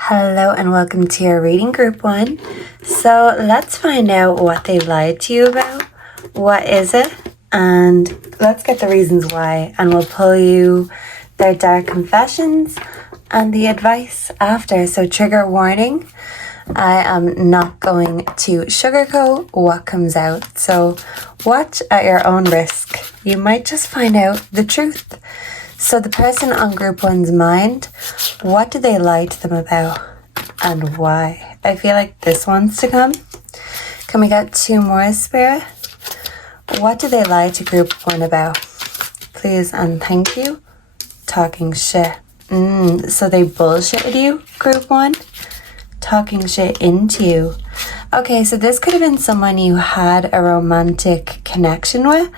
Hello and welcome to your reading group 1. So let's find out what they lied to you about. What is it? And let's get the reasons why. And we'll pull you their dark confessions and the advice after. So trigger warning. I am not going to sugarcoat what comes out. So watch at your own risk. You might just find out the truth. So the person on group 1's mind, what did they lie to them about and why? I feel like this wants to come. Can we get 2 more, Spirit? What did they lie to group 1 about? Please and thank you. Talking shit. So they bullshitted you, group 1? Talking shit into you. Okay, so this could have been someone you had a romantic connection with.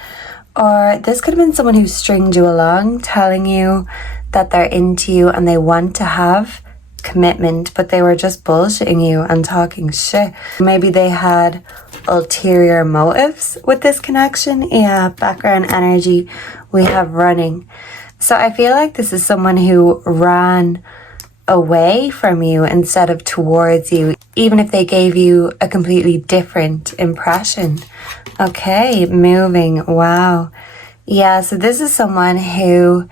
Or this could have been someone who stringed you along, telling you that they're into you and they want to have commitment, but they were just bullshitting you and talking shit. Maybe they had ulterior motives with this connection. Yeah, background energy we have running. So I feel like this is someone who ran away from you instead of towards you, even if they gave you a completely different impression. Okay, moving. Wow. Yeah, so this is someone who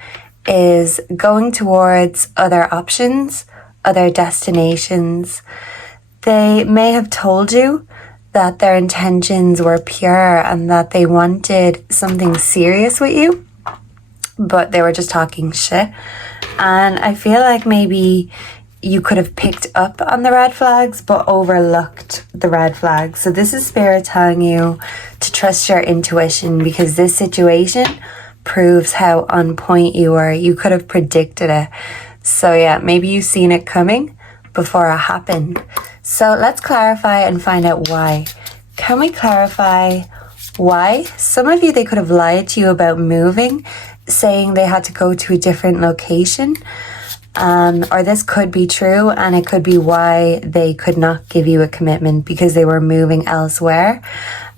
is going towards other options, other destinations. They may have told you that their intentions were pure and that they wanted something serious with you, but they were just talking shit. And I feel like maybe you could have picked up on the red flags but overlooked the red flags. So this is Spirit telling you to trust your intuition, because this situation proves how on point you were. You could have predicted it. So yeah, maybe you've seen it coming before it happened. So let's clarify and find out why. Can we clarify why? Some of you, they could have lied to you about moving, saying they had to go to a different location. Or this could be true, and it could be why they could not give you a commitment, because they were moving elsewhere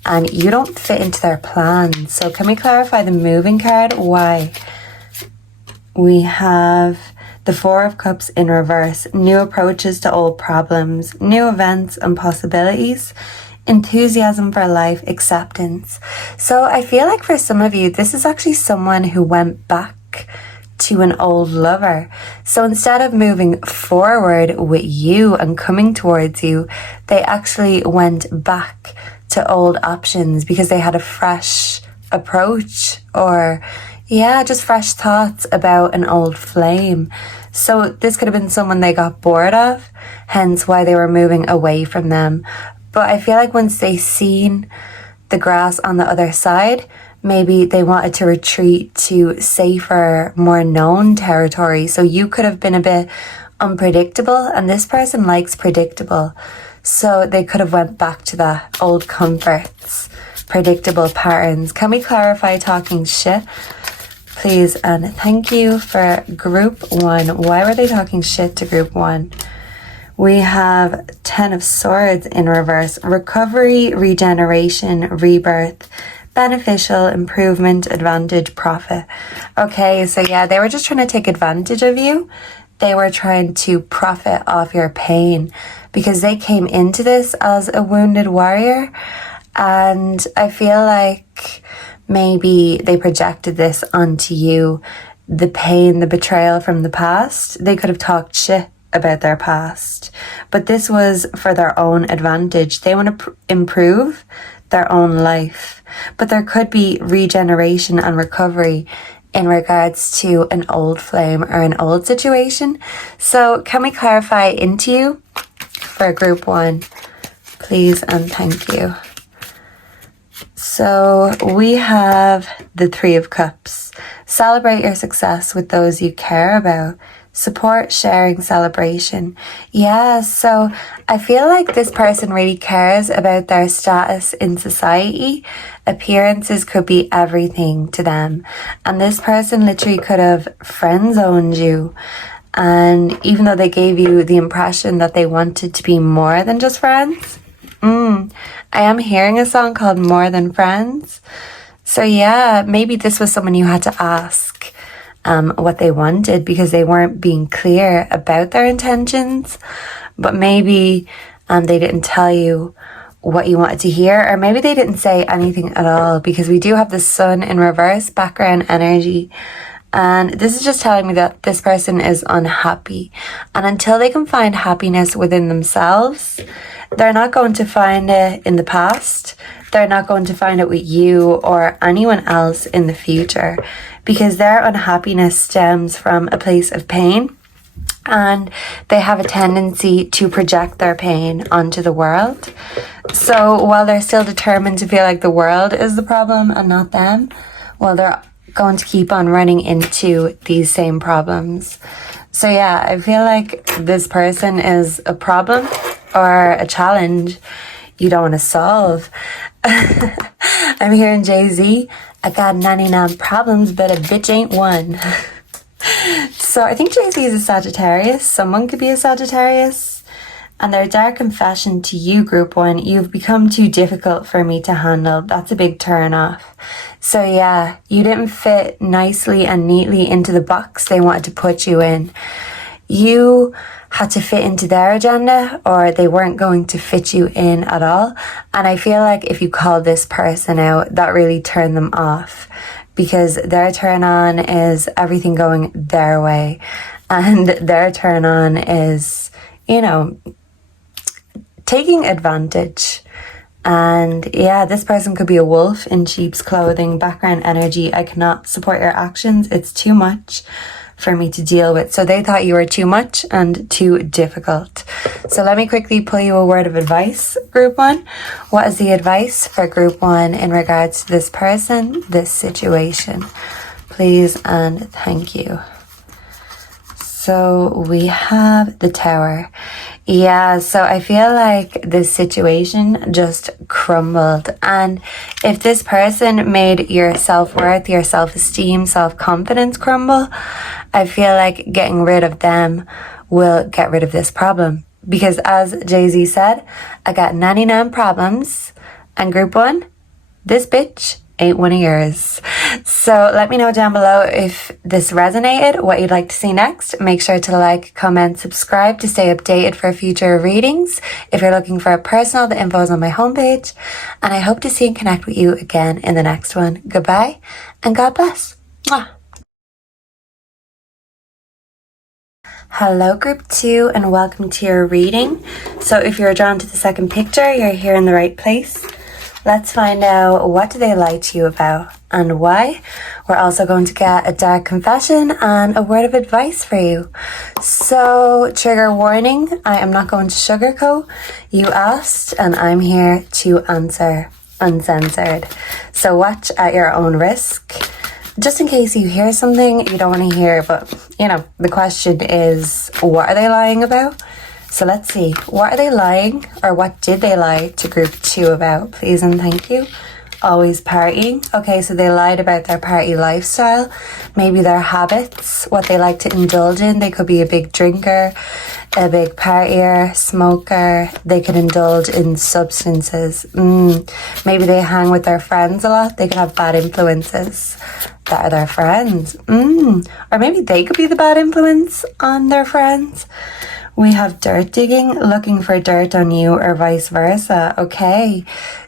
and you don't fit into their plans. So can we clarify the moving card? Why? We have the 4 of Cups in reverse. New approaches to old problems, new events and possibilities, enthusiasm for life, acceptance. So I feel like for some of you, this is actually someone who went back to an old lover. So instead of moving forward with you and coming towards you, they actually went back to old options because they had a fresh approach, or yeah, just fresh thoughts about an old flame. So this could have been someone they got bored of, hence why they were moving away from them. But I feel like once they seen the grass on the other side, maybe they wanted to retreat to safer, more known territory. So you could have been a bit unpredictable, and this person likes predictable. So they could have went back to the old comforts, predictable patterns. Can we clarify talking shit, please? And thank you for group 1. Why were they talking shit to group 1? We have 10 of Swords in reverse. Recovery, regeneration, rebirth, beneficial, improvement, advantage, profit. Okay, so yeah, they were just trying to take advantage of you. They were trying to profit off your pain, because they came into this as a wounded warrior. And I feel like maybe they projected this onto you, the pain, the betrayal from the past. They could have talked shit about their past, but this was for their own advantage. They want to improve their own life, but there could be regeneration and recovery in regards to an old flame or an old situation. So can we clarify into you for group 1, please and thank you? So we have the 3 of Cups. Celebrate your success with those you care about. Support, sharing, celebration. Yeah, so I feel like this person really cares about their status in society. Appearances could be everything to them. And this person literally could have friend-zoned you. And even though they gave you the impression that they wanted to be more than just friends, I am hearing a song called More Than Friends. So yeah, maybe this was someone you had to ask. what they wanted because they weren't being clear about their intentions. But maybe they didn't tell you what you wanted to hear, or maybe they didn't say anything at all, because we do have the sun in reverse background energy. And this is just telling me that this person is unhappy. And until they can find happiness within themselves, they're not going to find it in the past. They're not going to find it with you or anyone else in the future, because their unhappiness stems from a place of pain. And they have a tendency to project their pain onto the world. So while they're still determined to feel like the world is the problem and not them, well, they're going to keep on running into these same problems. So yeah, I feel like this person is a problem or a challenge you don't want to solve. I'm hearing Jay-Z, I got 99 problems, but a bitch ain't one. So I think Jay-Z is a Sagittarius. Someone could be a Sagittarius. And their dark confession to you, group one, you've become too difficult for me to handle. That's a big turn off. So yeah, you didn't fit nicely and neatly into the box they wanted to put you in. You had to fit into their agenda, or they weren't going to fit you in at all. And I feel like if you called this person out, that really turned them off, because their turn on is everything going their way. And their turn on is, you know, taking advantage. And yeah, this person could be a wolf in sheep's clothing. Background energy, I cannot support your actions. It's too much for me to deal with. So they thought you were too much and too difficult. So let me quickly pull you a word of advice, group one. What is the advice for group one in regards to this person, this situation? Please and thank you. So we have the Tower. Yeah, so I feel like this situation just crumbled. And if this person made your self-worth, your self-esteem, self-confidence crumble, I feel like getting rid of them will get rid of this problem. Because as Jay-Z said, I got 99 problems. And group one, this bitch ain't one of yours. So let me know down below if this resonated, what you'd like to see next. Make sure to like, comment, subscribe to stay updated for future readings. If you're looking for a personal, the info is on my homepage. And I hope to see and connect with you again in the next one. Goodbye and God bless. Mwah. Hello group two, and welcome to your reading. So if you're drawn to the second picture, you're here in the right place. Let's find out, what do they lie to you about and why? We're also going to get a dark confession and a word of advice for you. So, trigger warning, I am not going to sugarcoat. You asked and I'm here to answer uncensored. So watch at your own risk. Just in case you hear something you don't want to hear, but you know, the question is, what are they lying about? So let's see, what are they lying, or what did they lie to group two about? Please and thank you. Always partying. Okay, so they lied about their party lifestyle, maybe their habits, what they like to indulge in. They could be a big drinker, a big partier, smoker. They could indulge in substances. Maybe they hang with their friends a lot. They could have bad influences that are their friends. Or maybe they could be the bad influence on their friends. We have dirt digging, looking for dirt on you, or vice versa. Okay,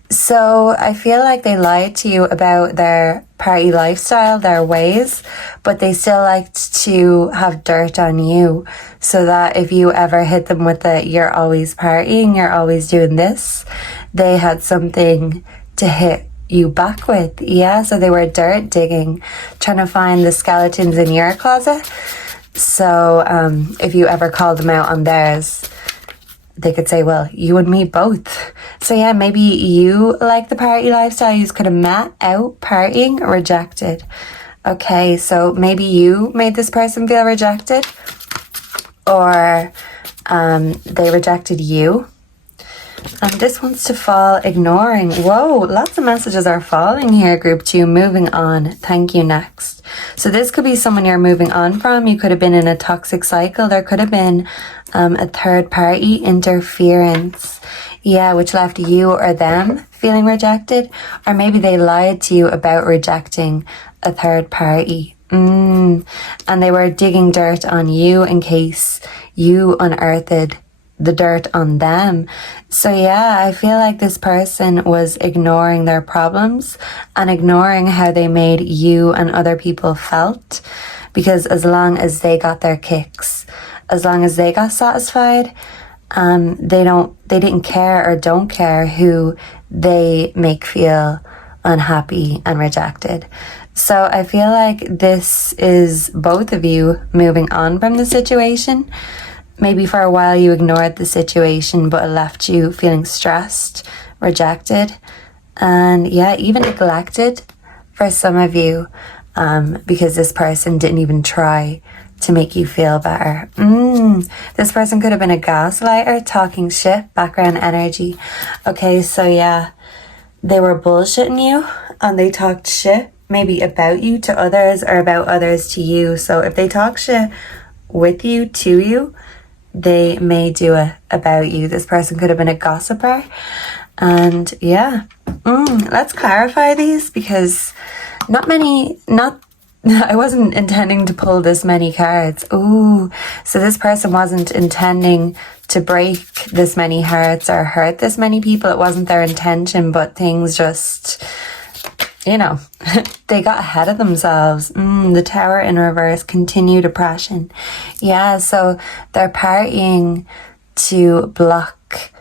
so I feel like they lied to you about their party lifestyle, their ways, but they still liked to have dirt on you, so that if you ever hit them with the you're always partying, you're always doing this, they had something to hit you back with. Yeah, so they were dirt digging, trying to find the skeletons in your closet. So if you ever called them out on theirs, they could say, well, you and me both. So yeah, maybe you like the party lifestyle. You could have met out partying, rejected. Okay, so maybe you made this person feel rejected, or they rejected you. And this wants to fall, ignoring. Whoa, lots of messages are falling here, group two. Moving on. Thank you, next. So this could be someone you're moving on from. You could have been in a toxic cycle. There could have been a third party interference. Yeah, which left you or them feeling rejected. Or maybe they lied to you about rejecting a third party. And they were digging dirt on you in case you unearthed the dirt on them. So yeah, I feel like this person was ignoring their problems and ignoring how they made you and other people felt, because as long as they got their kicks, as long as they got satisfied, they didn't care or don't care who they make feel unhappy and rejected. So I feel like this is both of you moving on from the situation. Maybe for a while you ignored the situation, but it left you feeling stressed, rejected, and yeah, even neglected for some of you, because this person didn't even try to make you feel better. This person could have been a gaslighter, talking shit, background energy. Okay, so yeah, they were bullshitting you and they talked shit maybe about you to others or about others to you. So if they talk shit with you, to you, they may do it about you. This person could have been a gossiper. And yeah, let's clarify these, because I wasn't intending to pull this many cards. Ooh, so this person wasn't intending to break this many hearts or hurt this many people. It wasn't their intention, but things just, they got ahead of themselves. The Tower in reverse, continued oppression. Yeah, so they're partying to block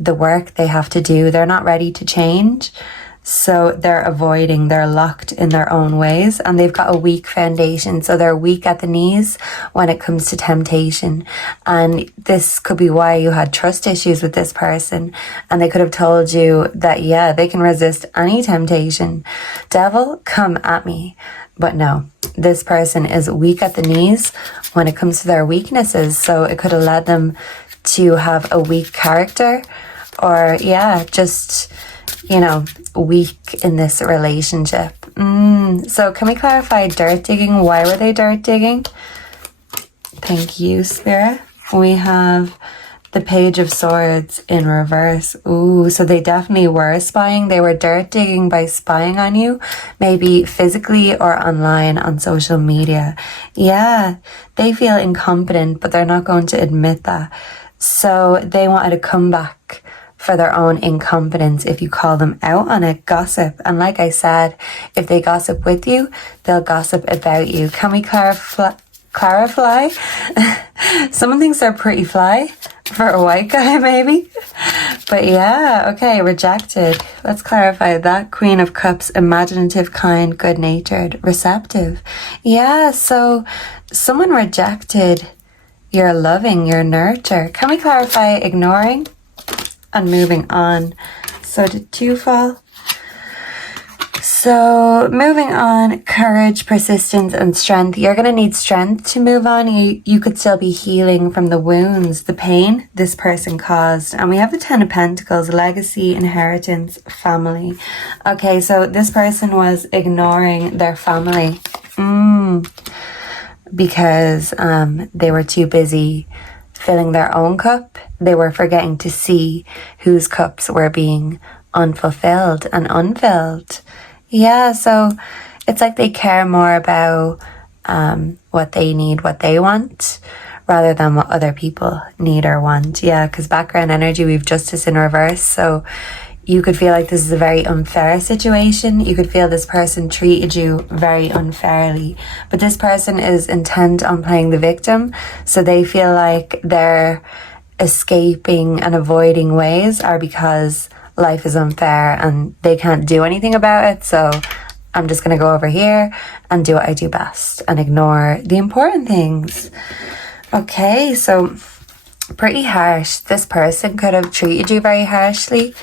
the work they have to do. They're not ready to change. So they're avoiding, they're locked in their own ways, and they've got a weak foundation. So they're weak at the knees when it comes to temptation. And this could be why you had trust issues with this person. And they could have told you that, yeah, they can resist any temptation. Devil, come at me. But no, this person is weak at the knees when it comes to their weaknesses. So it could have led them to have a weak character, or yeah, just, weak in this relationship. So can we clarify dirt digging? Why were they dirt digging? Thank you, Spirit. We have the Page of Swords in reverse. Ooh, so they definitely were spying. They were dirt digging by spying on you, maybe physically or online on social media. Yeah, they feel incompetent, but they're not going to admit that. So they wanted a comeback for their own incompetence if you call them out on it. Gossip. And like I said, if they gossip with you, they'll gossip about you. Can we clarify? Someone thinks they're pretty fly for a white guy, maybe. But yeah, okay, rejected. Let's clarify that. Queen of Cups, imaginative, kind, good-natured, receptive. Yeah, so someone rejected your loving, your nurture. Can we clarify ignoring and moving on? So did 2 fall? So moving on, courage, persistence, and strength. You're going to need strength to move on. You could still be healing from the wounds, the pain this person caused. And we have the 10 of Pentacles, legacy, inheritance, family. Okay, so this person was ignoring their family because they were too busy filling their own cup. They were forgetting to see whose cups were being unfulfilled and unfilled. Yeah, so it's like they care more about what they need, what they want, rather than what other people need or want. Yeah, because background energy, we have justice in reverse. So you could feel like this is a very unfair situation. You could feel this person treated you very unfairly. But this person is intent on playing the victim. So they feel like their escaping and avoiding ways are because life is unfair and they can't do anything about it. So I'm just going to go over here and do what I do best and ignore the important things. Okay, so pretty harsh. This person could have treated you very harshly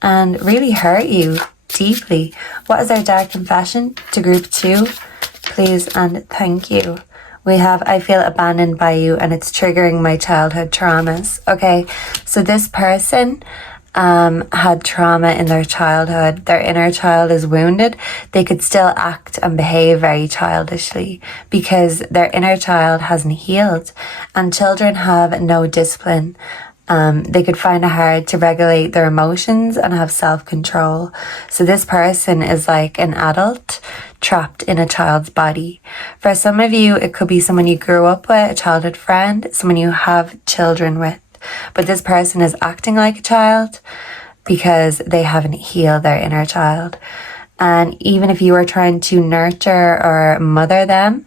and really hurt you deeply. What is our dark confession to group 2? Please and thank you. We have, I feel abandoned by you and it's triggering my childhood traumas. Okay, so this person had trauma in their childhood. Their inner child is wounded. They could still act and behave very childishly because their inner child hasn't healed. And children have no discipline They could find it hard to regulate their emotions and have self-control. So this person is like an adult trapped in a child's body. For some of you, it could be someone you grew up with, a childhood friend, someone you have children with. But this person is acting like a child because they haven't healed their inner child. And even if you were trying to nurture or mother them,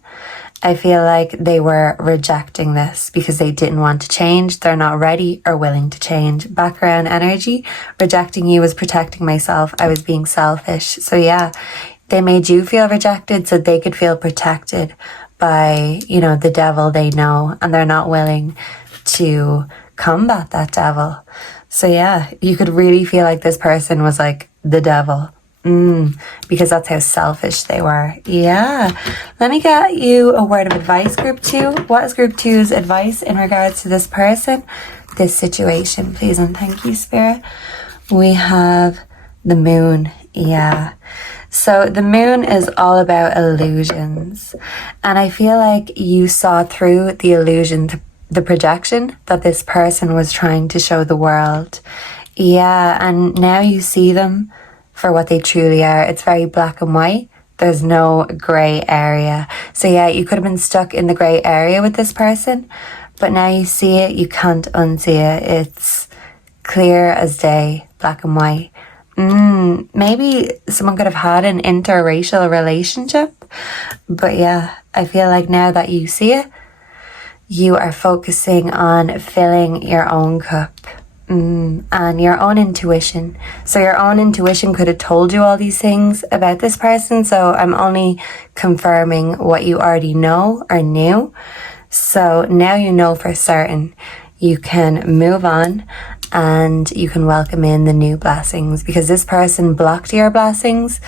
I feel like they were rejecting this because they didn't want to change. They're not ready or willing to change. Background energy, rejecting you was protecting myself. I was being selfish. So yeah, they made you feel rejected so they could feel protected by, the devil they know, and they're not willing to combat that devil. So yeah, you could really feel like this person was like the devil. Because that's how selfish they were. Yeah. Let me get you a word of advice, Group 2. What is Group 2's advice in regards to this person, this situation, please? And thank you, Spirit. We have the moon. Yeah. So the moon is all about illusions. And I feel like you saw through the illusion, the projection that this person was trying to show the world. Yeah. And now you see them for what they truly are. It's very black and white. There's no grey area. So yeah, you could have been stuck in the grey area with this person, but now you see it, you can't unsee it. It's clear as day, black and white. Maybe someone could have had an interracial relationship, but yeah, I feel like now that you see it, you are focusing on filling your own cup. And your own intuition. So your own intuition could have told you all these things about this person. So I'm only confirming what you already know or knew. So now you know for certain. You can move on and you can welcome in the new blessings, because this person blocked your blessings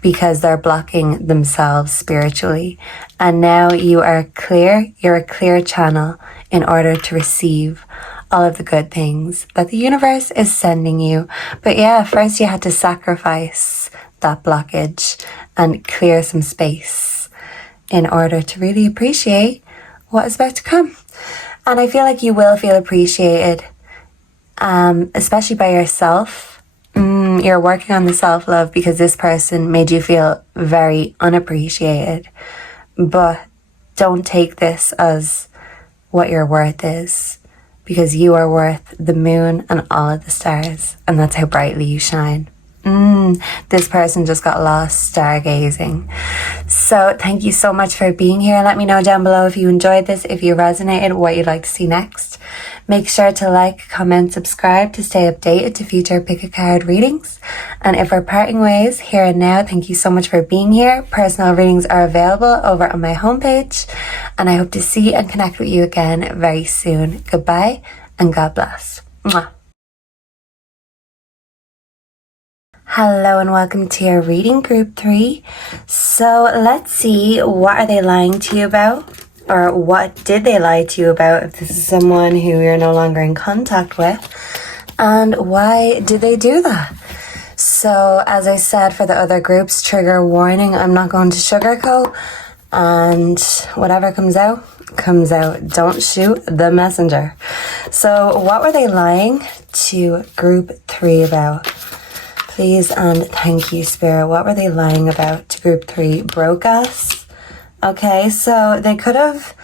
because they're blocking themselves spiritually. And now you are clear. You're a clear channel in order to receive all of the good things that the universe is sending you. But yeah, first you had to sacrifice that blockage and clear some space in order to really appreciate what is about to come. And I feel like you will feel appreciated, especially by yourself. You're working on the self-love because this person made you feel very unappreciated. But don't take this as what your worth is, because you are worth the moon and all of the stars, and that's how brightly you shine. This person just got lost stargazing. So thank you so much for being here. Let me know down below if you enjoyed this, if you resonated, what you'd like to see next. Make sure to like, comment, subscribe to stay updated to future pick-a-card readings. And if we're parting ways here and now, thank you so much for being here. Personal readings are available over on my homepage, and I hope to see and connect with you again very soon. Goodbye and God bless. Mwah. Hello and welcome to your reading, Group 3. So let's see, what are they lying to you about? Or what did they lie to you about if this is someone who you're no longer in contact with? And why did they do that? So as I said for the other groups, trigger warning, I'm not going to sugarcoat. And whatever comes out, comes out. Don't shoot the messenger. So what were they lying to Group 3 about? Please and thank you, Spirit. What were they lying about to Group 3? Broke us? Okay, so they could have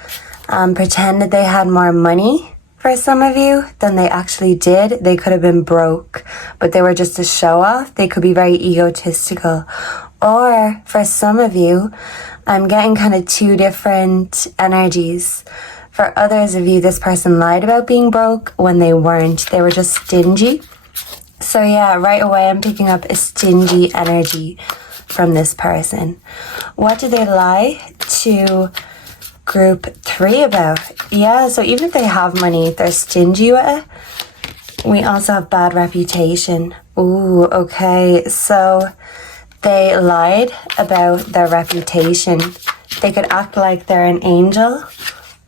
pretended they had more money for some of you than they actually did. They could have been broke, but they were just a show off. They could be very egotistical. Or for some of you, I'm getting kind of two different energies. For others of you, this person lied about being broke when they weren't. They were just stingy. So yeah, right away I'm picking up a stingy energy from this person. What do they lie to Group 3 about? Yeah, so even if they have money, they're stingy with it. We also have bad reputation. Ooh, okay, so they lied about their reputation. They could act like they're an angel,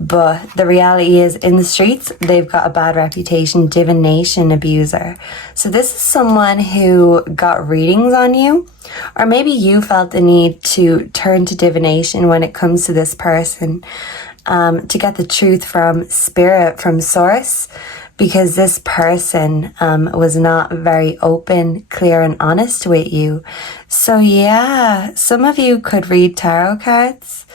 but the reality is, in the streets, they've got a bad reputation, divination abuser. So this is someone who got readings on you, or maybe you felt the need to turn to divination when it comes to this person, to get the truth from spirit, from source, because this person was not very open, clear, and honest with you. So yeah, some of you could read tarot cards.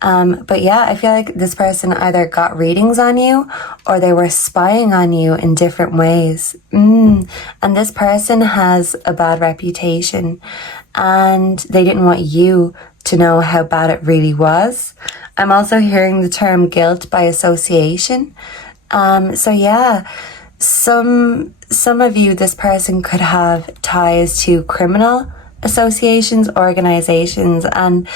But yeah, I feel like this person either got readings on you or they were spying on you in different ways. And this person has a bad reputation and they didn't want you to know how bad it really was. I'm also hearing the term guilt by association. So yeah, some of you, this person could have ties to criminal associations, organizations, and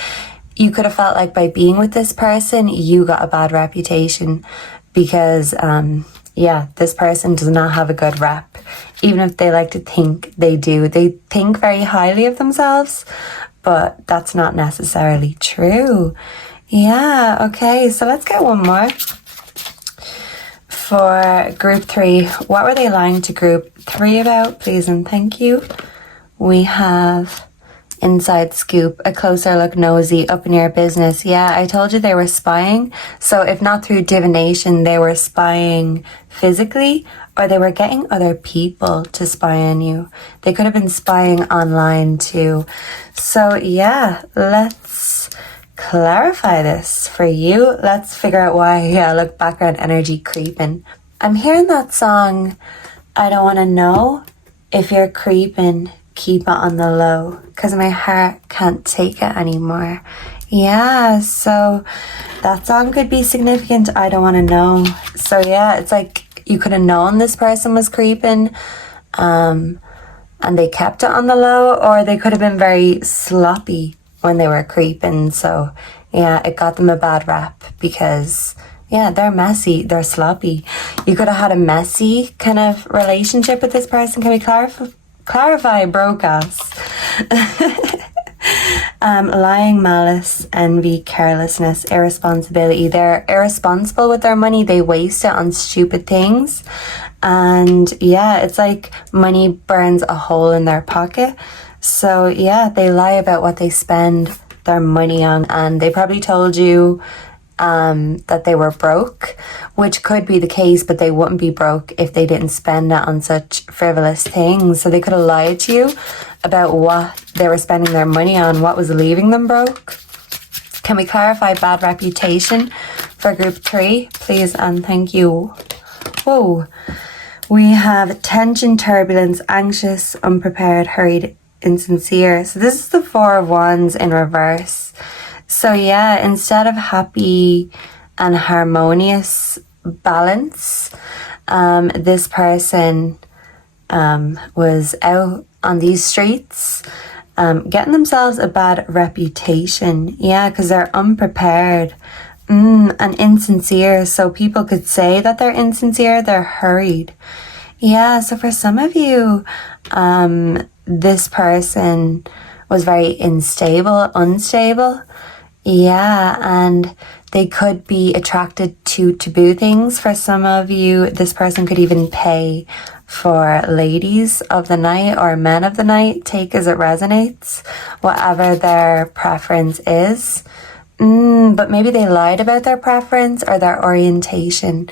you could have felt like by being with this person, you got a bad reputation because, yeah, this person does not have a good rep, even if they like to think they do. They think very highly of themselves, but that's not necessarily true. Yeah, okay, so let's get one more. For group 3, what were they lying to group 3 about, please and thank you? We have inside scoop, a closer look, nosy, up in your business. Yeah, I told you they were spying. So if not through divination, they were spying physically, or they were getting other people to spy on you. They could have been spying online too. So yeah, let's clarify this for you. Let's figure out why. Yeah, look, background energy creeping. I'm hearing that song, I Don't Want to Know. If you're creeping, keep it on the low, because my heart can't take it anymore. Yeah, so that song could be significant. I don't want to know. So yeah, it's like you could have known this person was creeping, and they kept it on the low, or they could have been very sloppy when they were creeping. So yeah, it got them a bad rap because yeah, they're messy, they're sloppy. You could have had a messy kind of relationship with this person. Can we clarify broadcast? Lying, malice, envy, carelessness, irresponsibility. They're irresponsible with their money. They waste it on stupid things. And yeah, it's like money burns a hole in their pocket. So yeah, they lie about what they spend their money on, and they probably told you that they were broke, which could be the case, but they wouldn't be broke if they didn't spend it on such frivolous things. So they could have lied to you about what they were spending their money on, what was leaving them broke. Can we clarify bad reputation for group 3, please and thank you? Whoa, we have tension, turbulence, anxious, unprepared, hurried, insincere. So this is the 4 of Wands in reverse. So yeah, instead of happy and harmonious balance, this person was out on these streets, getting themselves a bad reputation. Yeah, because they're unprepared and insincere. So people could say that they're insincere, they're hurried. Yeah, so for some of you, this person was very unstable. Yeah, and they could be attracted to taboo things. For some of you, this person could even pay for ladies of the night or men of the night. Take as it resonates, whatever their preference is. But maybe they lied about their preference or their orientation.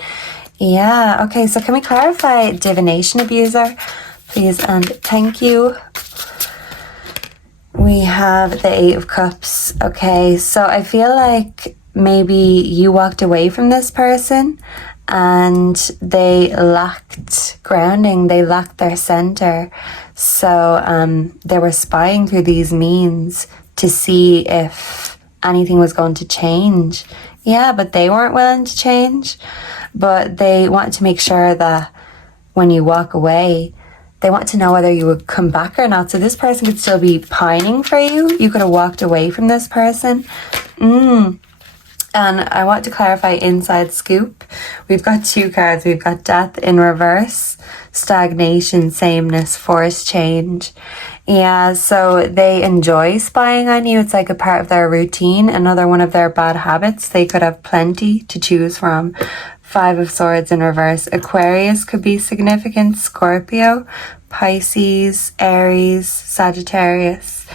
Yeah, okay, so can we clarify divination abuser, please and thank you? We have the 8 of Cups. Okay, so I feel like maybe you walked away from this person and they lacked grounding, they lacked their center. So they were spying through these means to see if anything was going to change. Yeah, but they weren't willing to change. But they wanted to make sure that when you walk away, they want to know whether you would come back or not. So this person could still be pining for you. You could have walked away from this person. And I want to clarify inside scoop. We've got 2 cards. We've got death in reverse, stagnation, sameness, forced change. Yeah, so they enjoy spying on you. It's like a part of their routine. Another one of their bad habits. They could have plenty to choose from. 5 of Swords in reverse. Aquarius could be significant. Scorpio, Pisces, Aries, Sagittarius.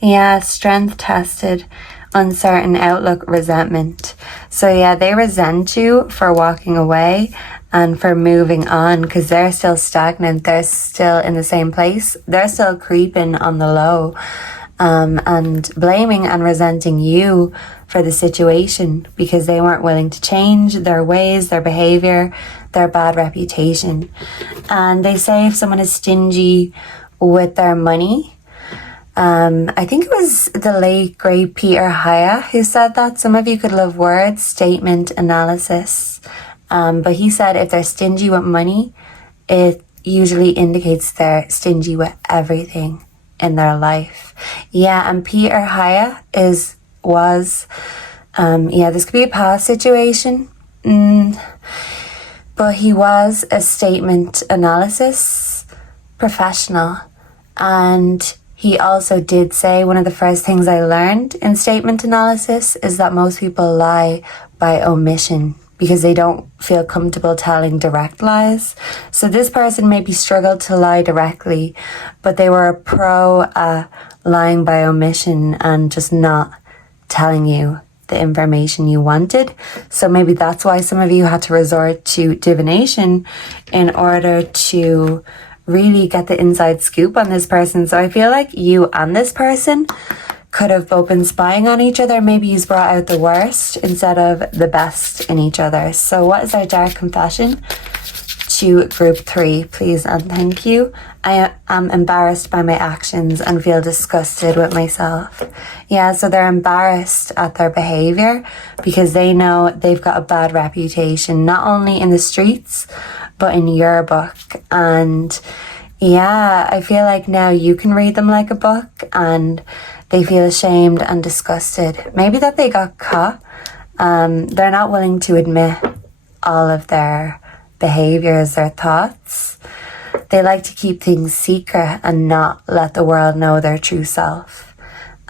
Yeah, strength tested, uncertain outlook, resentment. So yeah, they resent you for walking away, and for moving on, because they're still stagnant. They're still in the same place. They're still creeping on the low, and blaming and resenting you for the situation because they weren't willing to change their ways, their behavior, their bad reputation. And they say if someone is stingy with their money, I think it was the late great Peter Haya who said that. Some of you could love words, statement, analysis. But he said if they're stingy with money, it usually indicates they're stingy with everything in their life. Yeah, and Peter Haya this could be a past situation. But he was a statement analysis professional. And he also did say one of the first things I learned in statement analysis is that most people lie by omission because they don't feel comfortable telling direct lies. So this person maybe struggled to lie directly, but they were a pro lying by omission and just not telling you the information you wanted. So maybe that's why some of you had to resort to divination in order to really get the inside scoop on this person. So I feel like you and this person could have both been spying on each other. Maybe you've brought out the worst instead of the best in each other. So what is our dark confession to group 3, please and thank you? I am embarrassed by my actions and feel disgusted with myself. Yeah, so they're embarrassed at their behavior because they know they've got a bad reputation, not only in the streets, but in your book. And yeah, I feel like now you can read them like a book and they feel ashamed and disgusted. Maybe that they got caught. They're not willing to admit all of their behaviors, their thoughts. They like to keep things secret and not let the world know their true self.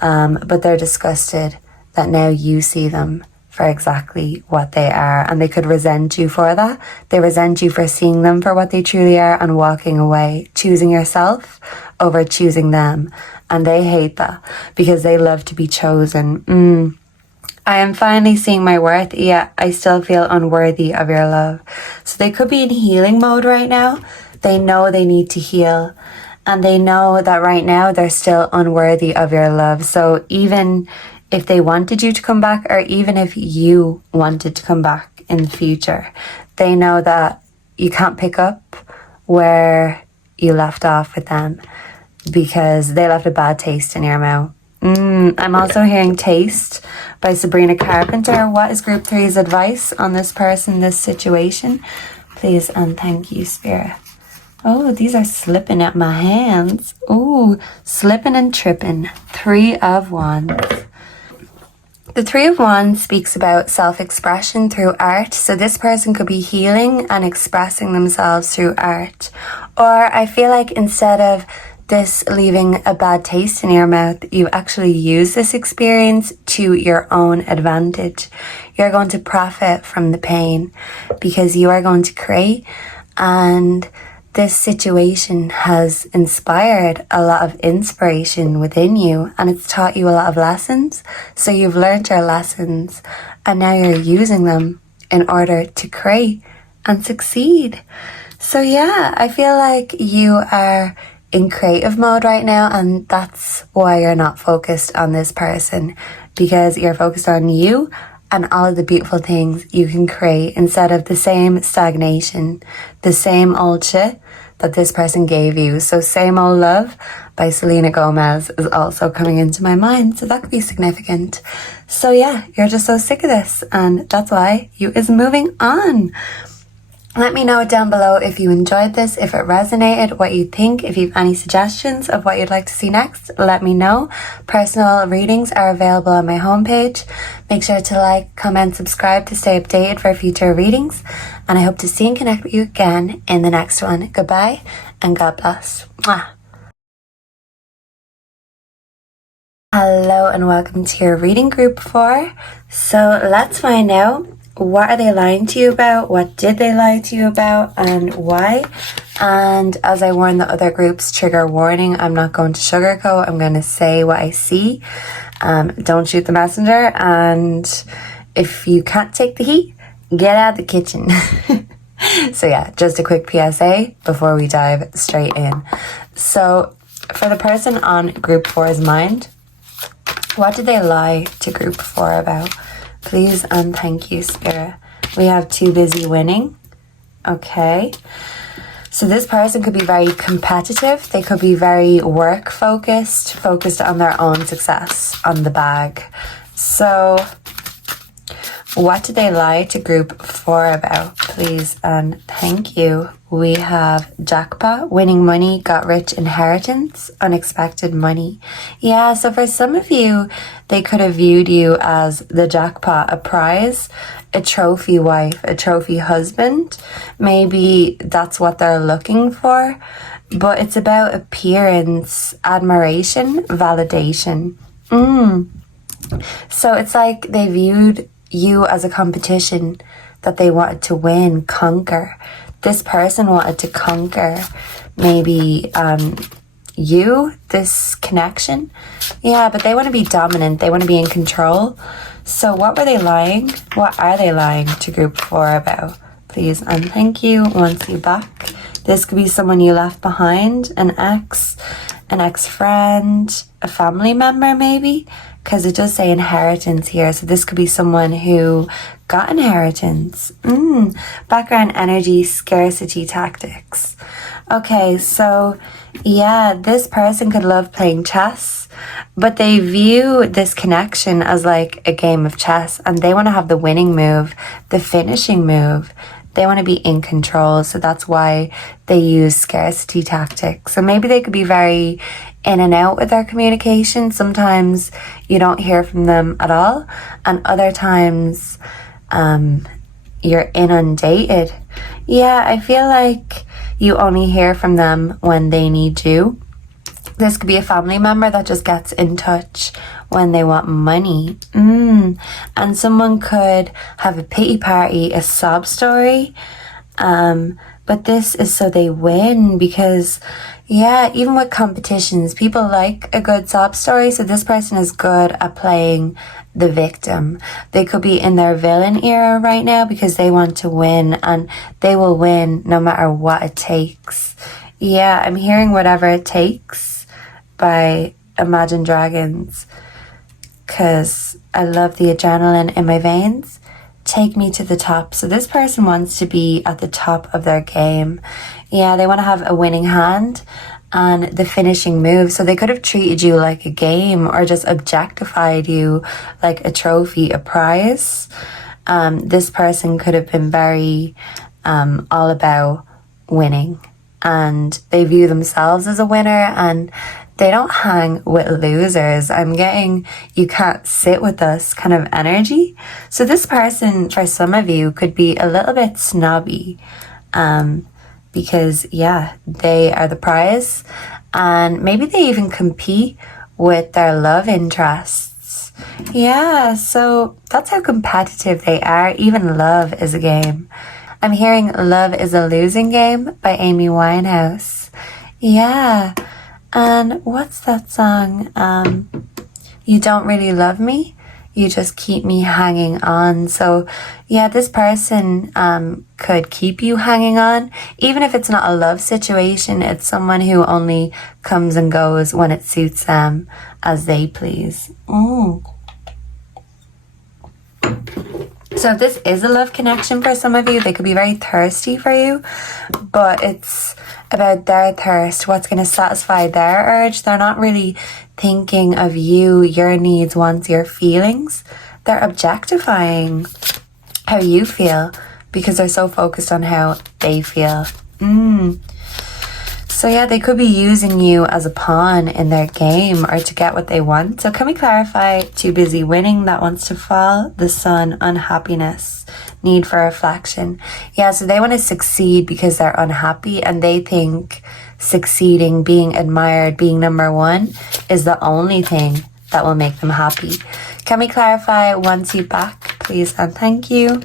But they're disgusted that now you see them for exactly what they are, and they could resent you for that. They resent you for seeing them for what they truly are and walking away, choosing yourself over choosing them. And they hate that because they love to be chosen. I am finally seeing my worth, yet I still feel unworthy of your love. So they could be in healing mode right now. They know they need to heal, and they know that right now they're still unworthy of your love. So even if they wanted you to come back, or even if you wanted to come back in the future, they know that you can't pick up where you left off with them because they left a bad taste in your mouth. I'm also hearing Taste by Sabrina Carpenter. What is group 3's advice on this person, this situation? Please and thank you, Spirit. Oh, these are slipping at my hands. Ooh, slipping and tripping. 3 of Wands. The 3 of Wands speaks about self-expression through art. So this person could be healing and expressing themselves through art. Or I feel like instead of this leaving a bad taste in your mouth, you actually use this experience to your own advantage. You're going to profit from the pain because you are going to create, and this situation has inspired a lot of inspiration within you, and it's taught you a lot of lessons. So you've learned your lessons and now you're using them in order to create and succeed. So yeah, I feel like you are in creative mode right now, and that's why you're not focused on this person, because you're focused on you and all of the beautiful things you can create instead of the same stagnation, the same old shit that this person gave you. So Same Old Love by Selena Gomez is also coming into my mind, so that could be significant. So yeah, you're just so sick of this, and that's why you is moving on. Let me know down below if you enjoyed this, if it resonated, what you think. If you have any suggestions of what you'd like to see next, let me know. Personal readings are available on my homepage. Make sure to like, comment, subscribe to stay updated for future readings. And I hope to see and connect with you again in the next one. Goodbye and God bless. Mwah. Hello and welcome to your reading group 4. So let's find out, what are they lying to you about? What did they lie to you about, and why? And as I warned the other groups, trigger warning, I'm not going to sugarcoat. I'm going to say what I see. Don't shoot the messenger. And if you can't take the heat, get out of the kitchen. So yeah, just a quick PSA before we dive straight in. So for the person on group 4's mind, what did they lie to group 4 about? Please and thank you, Spirit. We have too busy winning. Okay. So this person could be very competitive. They could be very work focused on their own success, on the bag. So what did they lie to group 4 about? Please and thank you. We have jackpot, winning money, got rich, inheritance, unexpected money. Yeah, so for some of you, they could have viewed you as the jackpot, a prize, a trophy wife, a trophy husband. Maybe that's what they're looking for, but it's about appearance, admiration, validation. So it's like they viewed you as a competition that they wanted to win, conquer. This person wanted to conquer maybe you, this connection. Yeah, but they want to be dominant. They want to be in control. So what were they lying? What are they lying to group 4 about? Please and thank you. Want you back. This could be someone you left behind, an ex-friend, a family member maybe, because it does say inheritance here. So this could be someone who got inheritance. Background energy, scarcity tactics. Okay, so yeah, this person could love playing chess, but they view this connection as like a game of chess, and they want to have the winning move, the finishing move. They want to be in control, so that's why they use scarcity tactics. So maybe they could be very in and out with their communication. Sometimes you don't hear from them at all, and other times you're inundated. Yeah, I feel like you only hear from them when they need you. This could be a family member that just gets in touch when they want money. And someone could have a pity party, a sob story. But this is so they win, because yeah, even with competitions, people like a good sob story. So this person is good at playing the victim. They could be in their villain era right now because they want to win, and they will win no matter what it takes. Yeah, I'm hearing Whatever It Takes by Imagine Dragons, because I love the adrenaline in my veins. Take me to the top. So this person wants to be at the top of their game. Yeah, they want to have a winning hand and the finishing move. So they could have treated you like a game, or just objectified you like a trophy, a prize. This person could have been very all about winning, and they view themselves as a winner, and they don't hang with losers. I'm getting you can't sit with us kind of energy. So this person, for some of you, could be a little bit snobby, because yeah, they are the prize, and maybe they even compete with their love interests. Yeah, so that's how competitive they are. Even love is a game. I'm hearing Love is a Losing Game by Amy Winehouse. Yeah. And what's that song? You Don't Really Love Me, You Just Keep Me Hanging On. So yeah, this person could keep you hanging on. Even if it's not a love situation, it's someone who only comes and goes when it suits them as they please. So if this is a love connection for some of you, they could be very thirsty for you, but it's about their thirst, what's going to satisfy their urge. They're not really thinking of you, your needs, wants, your feelings. They're objectifying how you feel because they're so focused on how they feel. So yeah, they could be using you as a pawn in their game or to get what they want. So can we clarify too busy winning, that wants to fall, the sun, unhappiness, need for reflection. Yeah, so they want to succeed because they're unhappy, and they think succeeding, being admired, being number one is the only thing that will make them happy. Can we clarify wants you back, please and thank you.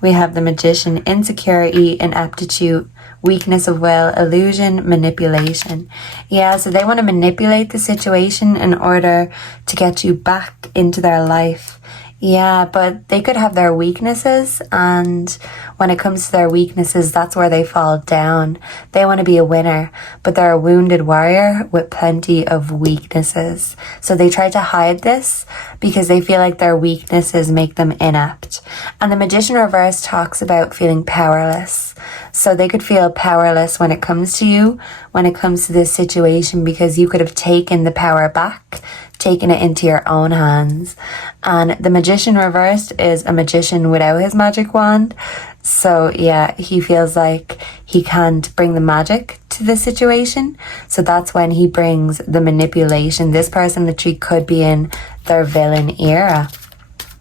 We have the Magician, insecurity, ineptitude, weakness of will, illusion, manipulation. Yeah, so they want to manipulate the situation in order to get you back into their life. Yeah, but they could have their weaknesses, and when it comes to their weaknesses, that's where they fall down. They want to be a winner, but they're a wounded warrior with plenty of weaknesses. So they try to hide this because they feel like their weaknesses make them inept. And the Magician reverse talks about feeling powerless. So they could feel powerless when it comes to you, when it comes to this situation, because you could have taken the power back, taken it into your own hands. And the Magician reversed is a magician without his magic wand. So yeah, he feels like he can't bring the magic to the situation. So that's when he brings the manipulation. This person literally could be in their villain era.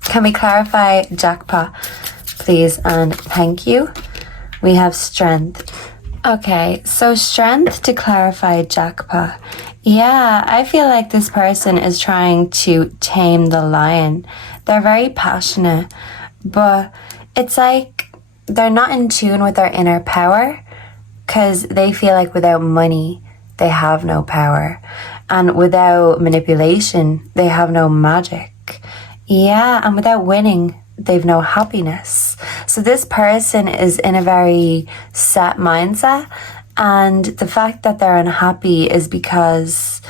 Can we clarify jackpot, please? And thank you. We have strength. Okay, so strength to clarify jackpot. Yeah, I feel like this person is trying to tame the lion. They're very passionate, but it's like they're not in tune with their inner power because they feel like without money, they have no power. And without manipulation, they have no magic. Yeah, and without winning, they've no happiness. So this person is in a very set mindset, and the fact that they're unhappy is because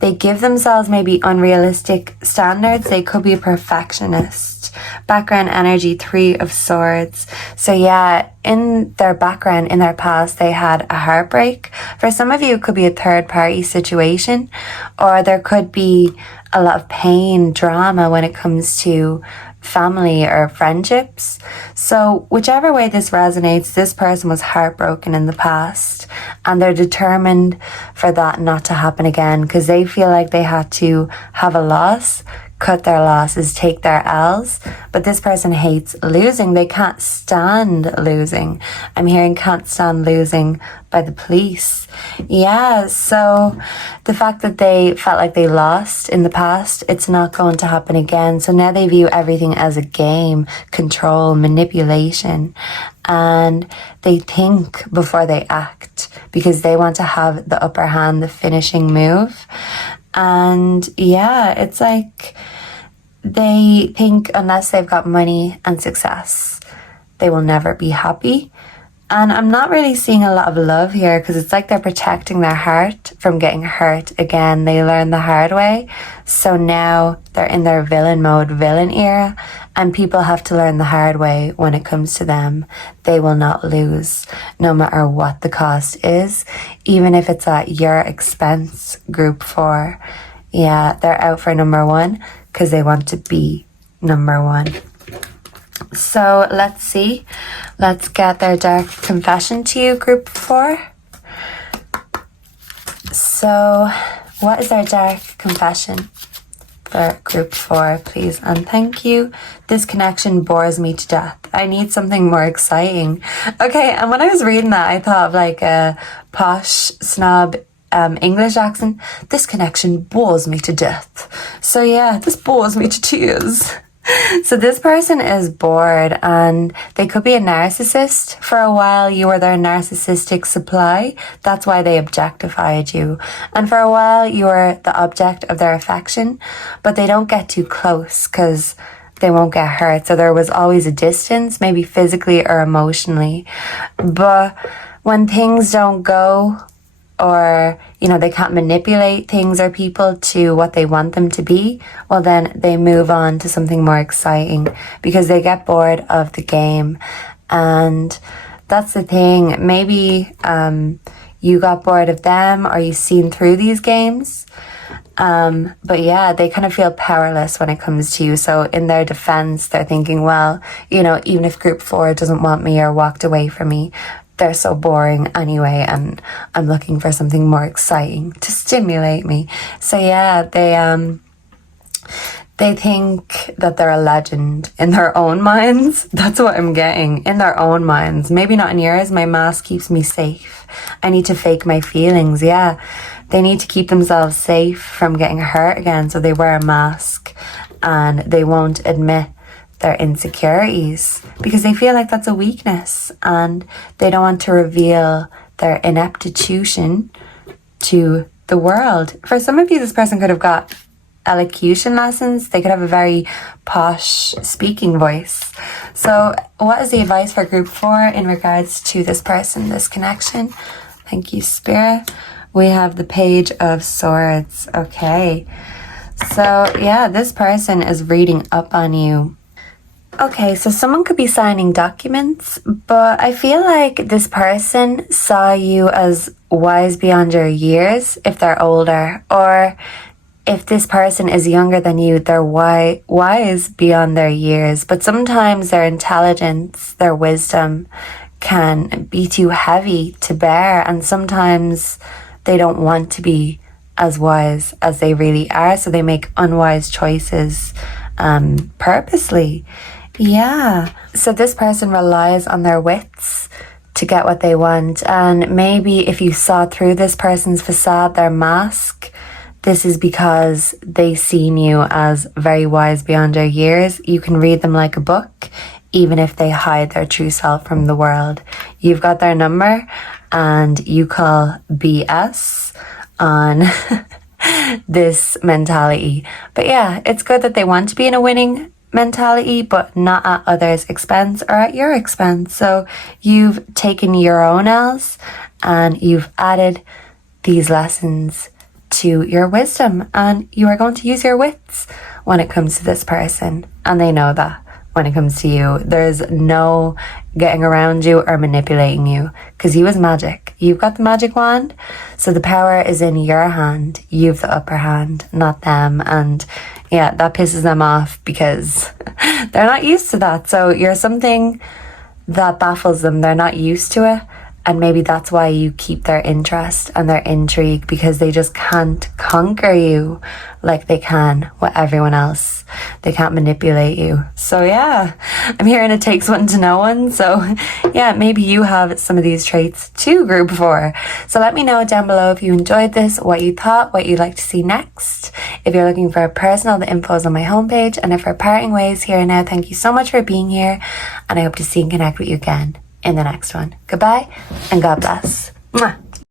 they give themselves maybe unrealistic standards. They could be a perfectionist. Background energy, 3 of Swords. So yeah, in their background, in their past, they had a heartbreak. For some of you, it could be a third party situation, or there could be a lot of pain, drama when it comes to family or friendships. So whichever way this resonates, this person was heartbroken in the past, and they're determined for that not to happen again because they feel like they had to have a loss, cut their losses, take their L's. But this person hates losing. They can't stand losing. I'm hearing can't stand losing by the police. Yeah, so the fact that they felt like they lost in the past, it's not going to happen again. So now they view everything as a game, control, manipulation, and they think before they act because they want to have the upper hand, the finishing move. And yeah, it's like they think unless they've got money and success, they will never be happy. And I'm not really seeing a lot of love here because it's like they're protecting their heart from getting hurt again. They learned the hard way. So now they're in their villain mode, villain era, and people have to learn the hard way when it comes to them. They will not lose no matter what the cost is, even if it's at your expense. Group 4. Yeah, they're out for number 1 because they want to be number 1. So let's see. Let's get their dark confession to you, group 4. So what is their dark confession for group 4, please? And thank you. This connection bores me to death. I need something more exciting. Okay, and when I was reading that, I thought of like a posh snob English accent. This connection bores me to death. So yeah, this bores me to tears. So this person is bored, and they could be a narcissist. For a while you were their narcissistic supply. That's why they objectified you. And for a while you were the object of their affection, but they don't get too close because they won't get hurt. So there was always a distance, maybe physically or emotionally. But when things don't go, or, you know, they can't manipulate things or people to what they want them to be, well, then they move on to something more exciting because they get bored of the game. And that's the thing. Maybe you got bored of them, or you've seen through these games. But yeah, they kind of feel powerless when it comes to you. So in their defense, they're thinking, well, you know, even if group 4 doesn't want me or walked away from me, they're so boring anyway, and I'm looking for something more exciting to stimulate me. So yeah, they think that they're a legend in their own minds. That's what I'm getting. In their own minds. Maybe not in yours. My mask keeps me safe. I need to fake my feelings. Yeah, they need to keep themselves safe from getting hurt again, so they wear a mask and they won't admit their insecurities because they feel like that's a weakness, and they don't want to reveal their ineptitude to the world. For some of you, this person could have got elocution lessons. They could have a very posh speaking voice. So what is the advice for group 4 in regards to this person, this connection? Thank you, Spirit. We have the Page of Swords. Okay. So yeah, this person is reading up on you. Okay, so someone could be signing documents, but I feel like this person saw you as wise beyond your years if they're older, or if this person is younger than you, they're wise beyond their years. But sometimes their intelligence, their wisdom can be too heavy to bear, and sometimes they don't want to be as wise as they really are, so they make unwise choices purposely. Yeah, so this person relies on their wits to get what they want, and maybe if you saw through this person's facade, their mask, this is because they seen you as very wise beyond your years. You can read them like a book, even if they hide their true self from the world. You've got their number and you call BS on this mentality. But yeah, it's good that they want to be in a winning mentality, but not at others' expense or at your expense. So you've taken your own L's and you've added these lessons to your wisdom, and you are going to use your wits when it comes to this person, and they know that. When it comes to you, there's no getting around you or manipulating you, because you is magic. You've got the magic wand, so the power is in your hand. You've the upper hand, not them. And yeah, that pisses them off because they're not used to that. So you're something that baffles them. They're not used to it. And maybe that's why you keep their interest and their intrigue, because they just can't conquer you like they can with everyone else. They can't manipulate you. So yeah, I'm hearing it takes one to know one. So yeah, maybe you have some of these traits too, group 4. So let me know down below if you enjoyed this, what you thought, what you'd like to see next. If you're looking for a personal, the info is on my homepage. And if we're parting ways here and now, thank you so much for being here. And I hope to see and connect with you again in the next one. Goodbye and God bless. Mwah.